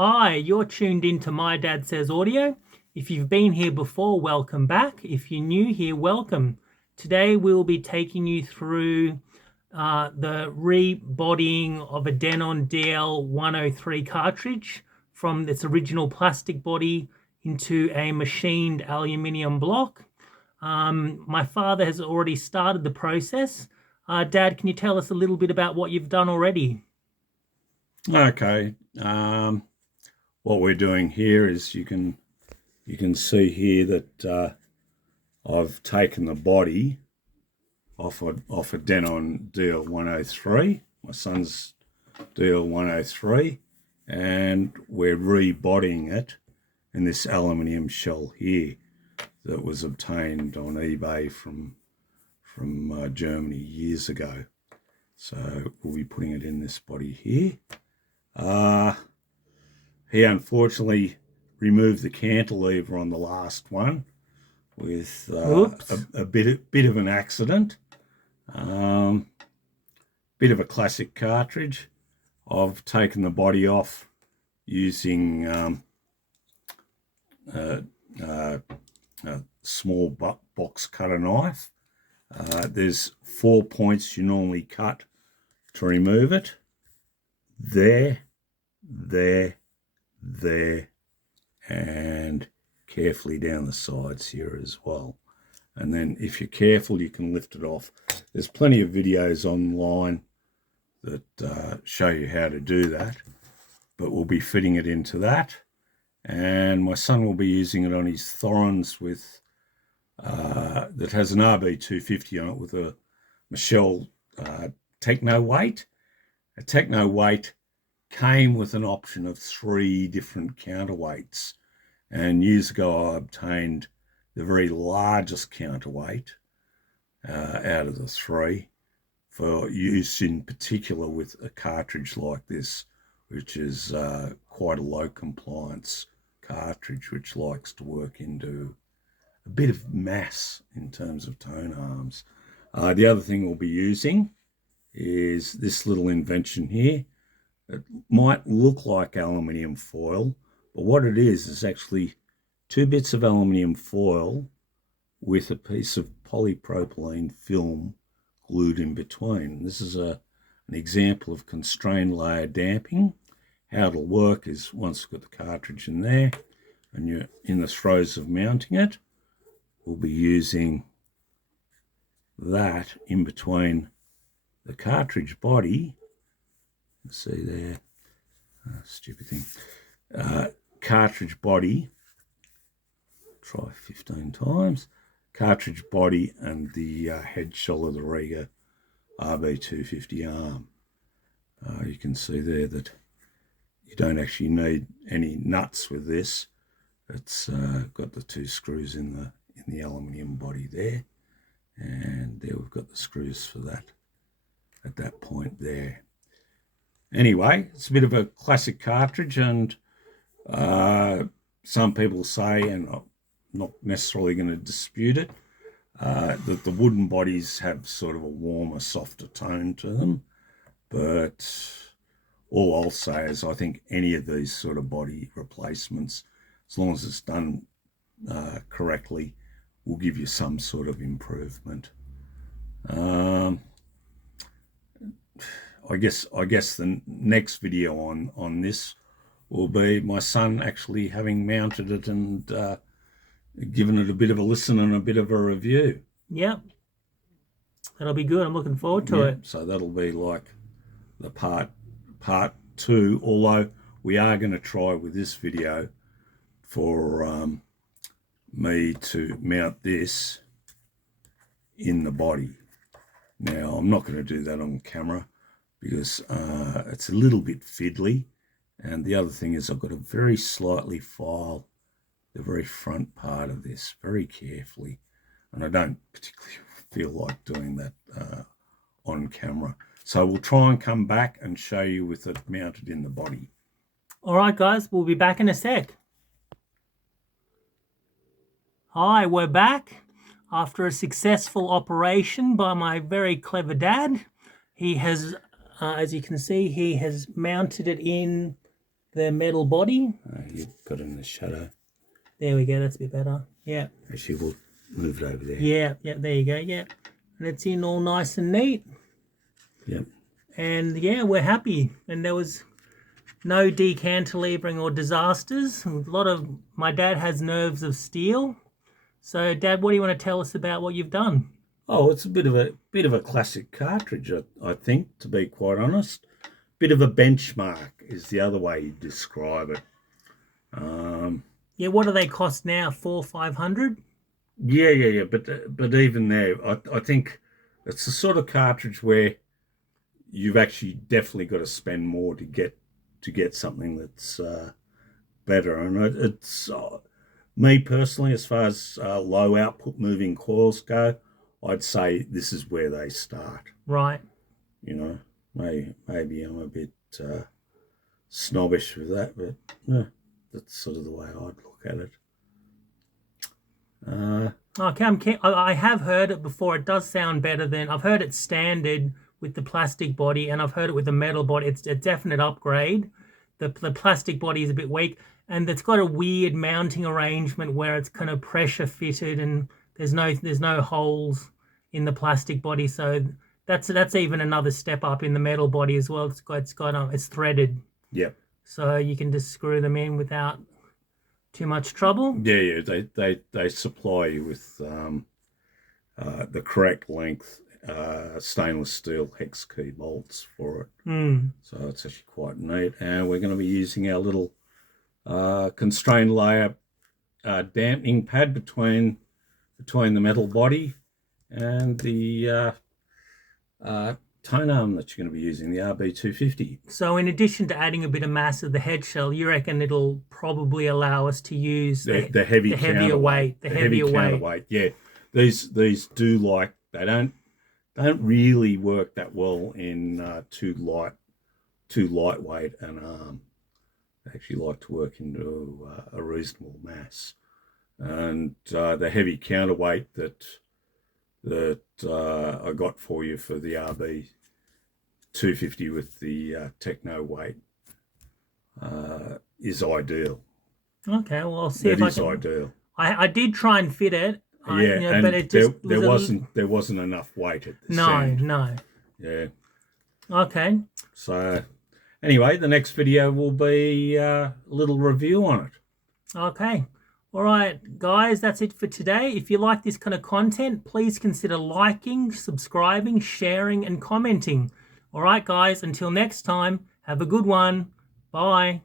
Hi, you're tuned into My Dad Says Audio. If you've been here before, welcome back. If you're new here, welcome. Today we'll be taking you through the rebodying of a Denon DL-103 cartridge from its original plastic body into a machined aluminium block. My father has already started the process. Dad, can you tell us a little bit about what you've done already? Okay. What we're doing here is you can see here that I've taken the body off a Denon DL-103, my son's DL-103, and we're rebodying it in this aluminium shell here that was obtained on eBay from Germany years ago. So we'll be putting it in this body here. He unfortunately removed the cantilever on the last one with a bit of an accident. Bit of a classic cartridge. I've taken the body off using a small box cutter knife. There's 4 points you normally cut to remove it. There, and carefully down the sides here as well. And then if you're careful, you can lift it off. There's plenty of videos online that show you how to do that, but we'll be fitting it into that. And my son will be using it on his Thorons with that has an RB250 on it with a Michelle Techno weight. A Techno weight came with an option of 3 different counterweights, and years ago I obtained the very largest counterweight out of the 3 for use in particular with a cartridge like this, which is quite a low compliance cartridge which likes to work into a bit of mass in terms of tone arms. The other thing we'll be using is this little invention here. It might look like aluminium foil, but what it is actually 2 bits of aluminium foil with a piece of polypropylene film glued in between. This is an example of constrained layer damping. How it'll work is once you've got the cartridge in there and you're in the throes of mounting it, we'll be using that in between the cartridge body. See there, stupid thing. Cartridge body, try 15 times. Cartridge body and the head shell of the Riga RB250 arm. You can see there that you don't actually need any nuts with this. It's got the 2 screws in the aluminium body there, and there we've got the screws for that at that point there. Anyway, it's a bit of a classic cartridge, and some people say, and I'm not necessarily going to dispute it, that the wooden bodies have sort of a warmer, softer tone to them. But all I'll say is I think any of these sort of body replacements, as long as it's done correctly, will give you some sort of improvement. I guess the next video on this will be my son actually having mounted it and given it a bit of a listen and a bit of a review. Yep. That'll be good. I'm looking forward to it. So that'll be like the part 2, although we are going to try with this video for me to mount this in the body. Now, I'm not going to do that on camera because it's a little bit fiddly, and the other thing is I've got to very slightly file the very front part of this very carefully, and I don't particularly feel like doing that on camera. So we'll try and come back and show you with it mounted in the body. All right, guys, we'll be back in a sec. Hi, we're back after a successful operation by my very clever dad. He has, as you can see, he has mounted it in the metal body. You've got it in the shadow. There we go, that's a bit better. Yeah. Actually, we'll move it over there. Yeah, there you go, yeah. And it's in all nice and neat. Yep. And yeah, we're happy. And there was no decantilevering or disasters. My dad has nerves of steel. So Dad, what do you want to tell us about what you've done? Oh, it's a bit of a classic cartridge, I think, to be quite honest. Bit of a benchmark is the other way you describe it. Yeah, what do they cost now? 400-500? Yeah. But even there, I think it's the sort of cartridge where you've actually definitely got to spend more to get something that's better. And it's me personally, as far as low output moving coils go, I'd say this is where they start. Right. You know, maybe I'm a bit snobbish with that, but yeah, that's sort of the way I'd look at it. Okay, I have heard it before. It does sound better than... I've heard it standard with the plastic body, and I've heard it with the metal body. It's a definite upgrade. The plastic body is a bit weak, and it's got a weird mounting arrangement where it's kind of pressure fitted, and there's no holes in the plastic body. So that's even another step up in the metal body as well. It's threaded. Yep. So you can just screw them in without too much trouble. Yeah. They supply you with the correct length stainless steel hex key bolts for it. So it's actually quite neat. And we're going to be using our little constrained layer dampening pad between the metal body and the tone arm that you're going to be using, the RB250. So in addition to adding a bit of mass of the head shell, you reckon it'll probably allow us to use the heavier weight. Yeah, these do like, they don't really work that well in too lightweight an arm. They actually like to work into a reasonable mass. And the heavy counterweight that I got for you for the RB250 with the Techno weight is ideal. Okay, well, I'll see if I can. It is ideal. I did try and fit it. And but it just there wasn't enough weight at this end. No. Yeah. Okay. So anyway, the next video will be a little review on it. Okay. All right, guys, that's it for today. If you like this kind of content, please consider liking, subscribing, sharing, and commenting. All right, guys, until next time, have a good one. Bye.